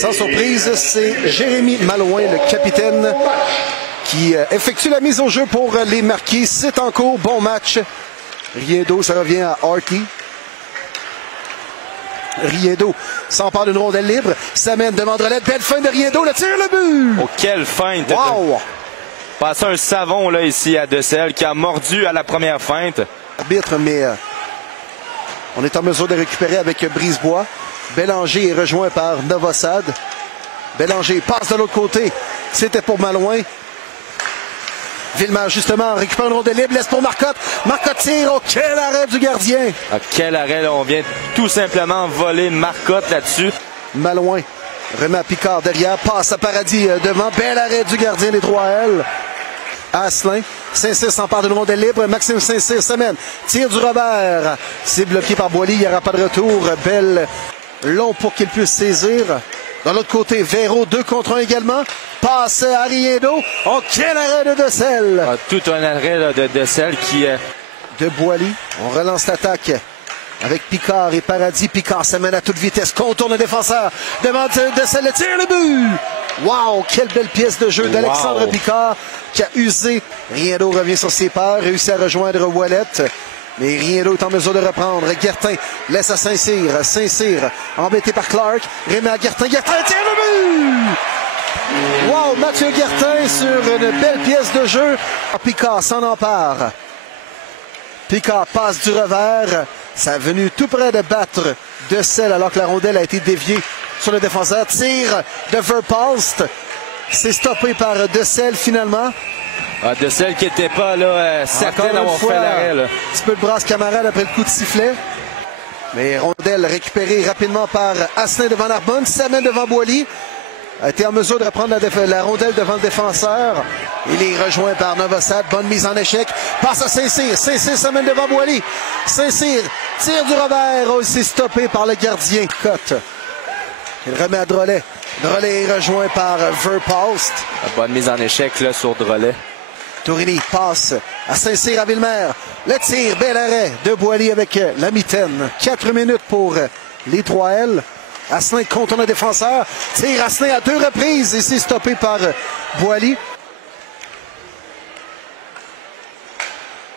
sans surprise, c'est Jérémy Malouin, le capitaine, qui effectue la mise au jeu pour les Marquis. C'est en cours, bon match. Riendeau, ça revient à Artie. Riendeau s'empare d'une rondelle libre, s'amène de Vandrelette, belle feinte de Riendeau, le tir, le but! Oh, quelle feinte! Wow! Passé un savon là ici à Decelles qui a mordu à la première feinte. Arbitre, mais on est en mesure de récupérer avec Brisebois. Bélanger est rejoint par Novosad. Bélanger passe de l'autre côté. C'était pour Malouin. Villemar, justement, récupère une rondelle libre, laisse pour Marcotte. Marcotte tire. Oh, quel arrêt du gardien! Ah, quel arrêt, là. On vient tout simplement voler Marcotte là-dessus. Malouin remet à Picard derrière. Passe à Paradis devant. Bel arrêt du gardien des 3L. Asselin. Saint-Cyr s'empare d'une rondelle libre. Maxime Saint-Cyr s'amène. Tire du revers. C'est bloqué par Boily. Il n'y aura pas de retour. Belle long pour qu'il puisse saisir. De l'autre côté, Véro, 2 contre 1 également. Passe à Riendeau. Oh, quel arrêt de Decelles! Ah, tout un arrêt là, de Decelles qui... De Boily. On relance l'attaque avec Picard et Paradis. Picard s'amène à toute vitesse. Contourne le défenseur. Demande Decelles le tir, le but! Wow, quelle belle pièce de jeu d'Alexandre Picard qui a usé. Riendeau revient sur ses pas. Réussit à rejoindre Ouellette. Mais Riendeau est en mesure de reprendre. Guertin laisse à Saint-Cyr. Saint-Cyr embêté par Clark. Remet à Guertin. Guertin tire le but! Wow, Mathieu Guertin sur une belle pièce de jeu. Picard s'en empare. Picard passe du revers. Ça a venu tout près de battre Decelles alors que la rondelle a été déviée sur le défenseur. Tire de Verpalst. C'est stoppé par Decelles finalement. Ah, Decelles qui n'était pas là, certain d'avoir fait l'arrêt. Un petit peu de brasse camarade après le coup de sifflet. Mais rondelle récupérée rapidement par Asselin devant Narbonne. S'amène devant Boily. A été en mesure de reprendre la rondelle devant le défenseur. Il est rejoint par Novosad. Bonne mise en échec. Passe à Saint-Cyr. Saint-Cyr s'amène devant Boily. Saint-Cyr tire du revers. Oh, il s'est stoppé par le gardien. Cote. Il remet à Drolet. Drolet est rejoint par Verpalst. Bonne mise en échec là, sur Drolet. Tourigny passe à Saint-Cyr à Villemer. Le tir, bel arrêt de Boily avec la mitaine. 4 minutes pour les 3L. Asselin contourne le défenseur. Tire Asselin à 2 reprises et c'est stoppé par Boily.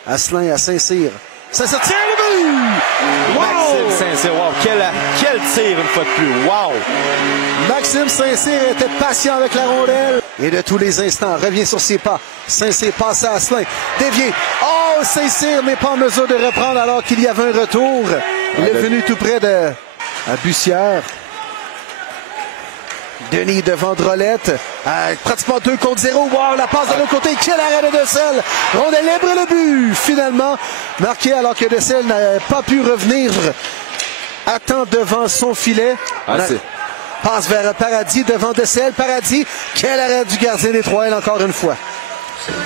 Asselin à Saint-Cyr. Ça se tire le but! Wow! Maxime Saint-Cyr, wow! Quel tir une fois de plus! Wow! Maxime Saint-Cyr était patient avec la rondelle. Et de tous les instants, revient sur ses pas. Saint-Cyr passe à Asselin. Dévié. Oh! Saint-Cyr n'est pas en mesure de reprendre alors qu'il y avait un retour. Il est venu tout près de Bussière. Denis devant Drolet. Pratiquement 2 contre 0. Wow, la passe de l'autre côté. Quel arrêt de Decelles. Rondelle libre, le but. Finalement, marqué alors que Decelles n'a pas pu revenir à temps devant son filet. Passe vers Paradis devant Decelles. Paradis. Quel arrêt du gardien des 3L encore une fois.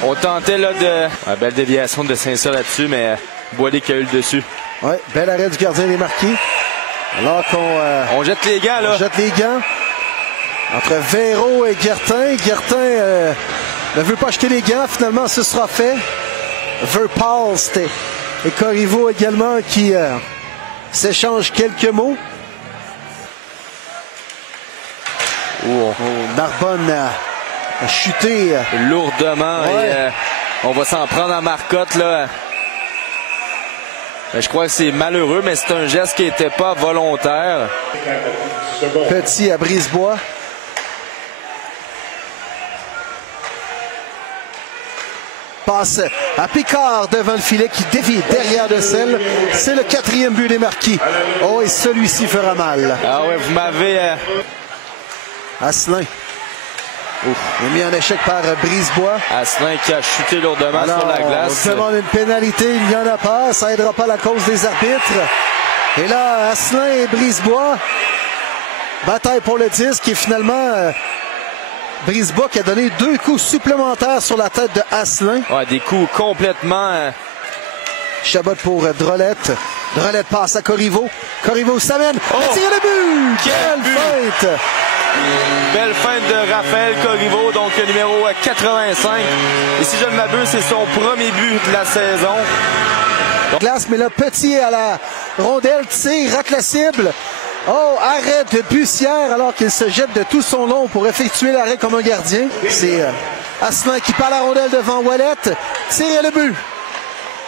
On tentait là de... belle déviation de Saint-Cyr là-dessus, mais Boily qui a eu le dessus. Oui, bel arrêt du gardien des Marquis. Alors qu'on... on jette les gants, là. On jette les gants. Entre Véro et Guertin. Guertin ne veut pas jeter les gants. Finalement, ce sera fait. Verpalst et Corriveau également qui s'échangent quelques mots. Narbonne a chuté. Lourdement. Ouais. Et, on va s'en prendre à Marcotte, là. Je crois que c'est malheureux, mais c'est un geste qui n'était pas volontaire. Petit à Brisebois. Passe à Picard devant le filet qui dévie derrière Decelles. C'est le 4e but des Marquis. Oh, et celui-ci fera mal. Ah ouais, vous m'avez... Asselin. Il est mis en échec par Brisebois. Asselin qui a chuté lourdement sur la glace. On demande une pénalité, il n'y en a pas. Ça n'aidera pas la cause des arbitres. Et là, Asselin et Brisebois. Bataille pour le disque et finalement... Brisebois qui a donné 2 coups supplémentaires sur la tête de Asselin. Ouais, des coups complètement... Chabot pour Drolette. Drolette passe à Corriveau. Corriveau s'amène. Tire le but! Quelle feinte! Belle feinte de Raphaël Corriveau, donc numéro 85. Et si je ne m'abuse, c'est son premier but de la saison. Glace, mais là, Petit à la rondelle, tire, rate la cible. Oh, arrêt de Bussière alors qu'il se jette de tout son long pour effectuer l'arrêt comme un gardien. C'est Asselin qui perd la rondelle devant Ouellet. Tire le but.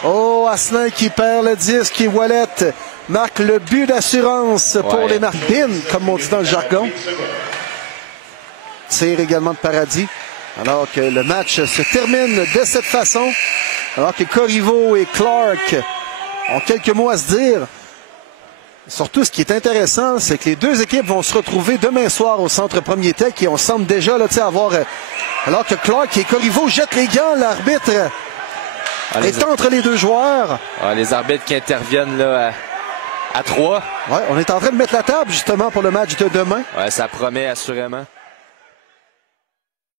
Oh, Asselin qui perd le disque et Ouellet marque le but d'assurance pour les Marquines, comme on dit dans le jargon. Tire également de Paradis. Alors que le match se termine de cette façon. Alors que Corriveau et Clark ont quelques mots à se dire. Surtout, ce qui est intéressant, c'est que les deux équipes vont se retrouver demain soir au Centre Premier Tech et on semble déjà là, avoir... alors que Clark et Corriveau jettent les gants, l'arbitre est entre les deux joueurs. Les arbitres qui interviennent là à 3. Ouais, on est en train de mettre la table justement pour le match de demain. Ouais, ça promet assurément.